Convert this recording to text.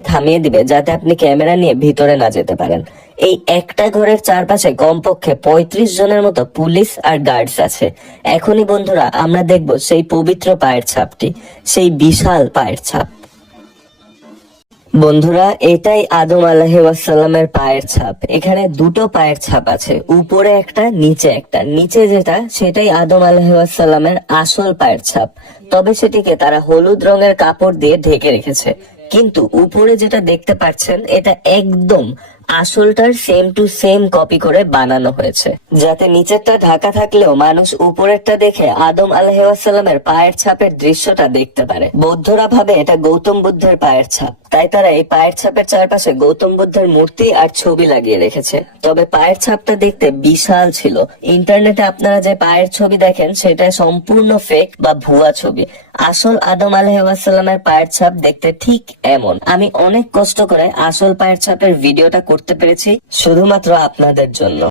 থামিয়ে দিবে যাতে আপনি ক্যামেরা নিয়ে ভিতরে না যেতে পারেন। এই একটা ঘরের চারপাশে কমপক্ষে 35 জনের মতো পুলিশ আর গার্ডস আছে। এখনই বন্ধুরা আমরা দেখব সেই পবিত্র পায়ের ছাপটি, সেই বিশাল পায়ের ছাপ। বন্ধুরা এটাই আদম আলাইহিসসালামের পায়ের ছাপ। এখানে দুটো পায়ের ছাপ আছে, উপরে একটা নিচে একটা। নিচে যেটা সেটাই আদম আলাইহিসসালামের আসল পায়ের ছাপ, তবে সেটিকে তারা হলুদ রঙের কাপড় দিয়ে ঢেকে রেখেছে। কিন্তু উপরে যেটা দেখতে পাচ্ছেন এটা একদম আসলটার সেম টু সেম কপি করে বানানো হয়েছে, যাতে নিচেরটা ঢাকা থাকলেও মানুষ উপরেরটা দেখে আদম আলাইহিসসালামের পায়ের ছাপের দৃশ্যটা দেখতে পারে। বৌদ্ধরা ভাবে এটা গৌতম বুদ্ধের পায়ের ছাপ, তাই তারা এই পায়ের ছাপের চারপাশে গৌতম বুদ্ধের মূর্তি আর ছবি লাগিয়ে রেখেছে। তবে পায়ের ছাপটা দেখতে বিশাল ছিল। ইন্টারনেটে আপনারা যে পায়ের ছবি দেখেন সেটা সম্পূর্ণ ফেক বা ভুয়া ছবি। আসল আদম আলাইহিসসালামের পায়ের ছাপ দেখতে ঠিক এমন। আমি অনেক কষ্ট করে আসল পায়ের ছাপের ভিডিওটা করতে পেরেছি শুধুমাত্র আপনাদের জন্য।